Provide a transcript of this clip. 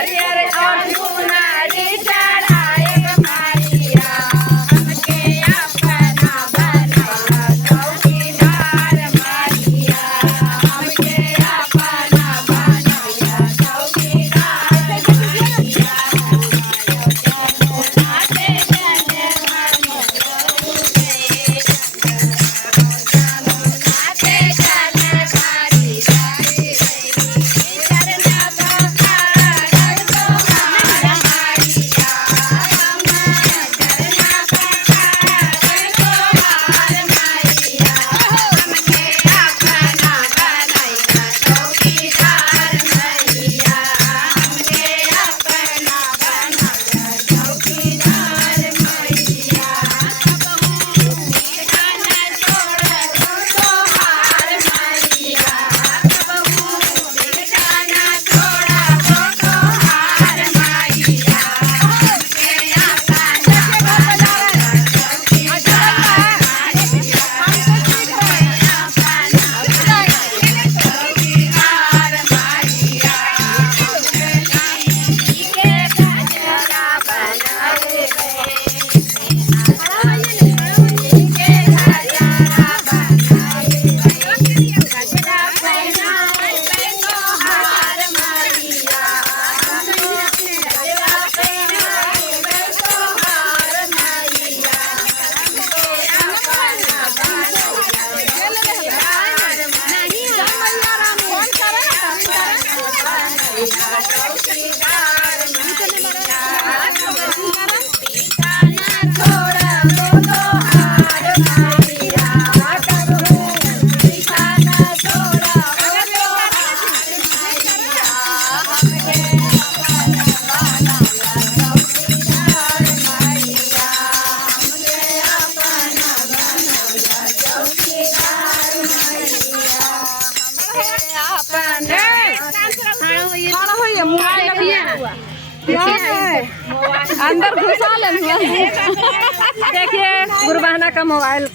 हरियर और चुनरी चढ़ाए मारिया हमके अपना बनाया चौकीदार मारिया हमके अपना बनाया चौकीदार मारिया आते जाने मन आते जाने सारी सारी चरना तो अंदर घुसा ले देखिए गुरबहाना का मोबाइल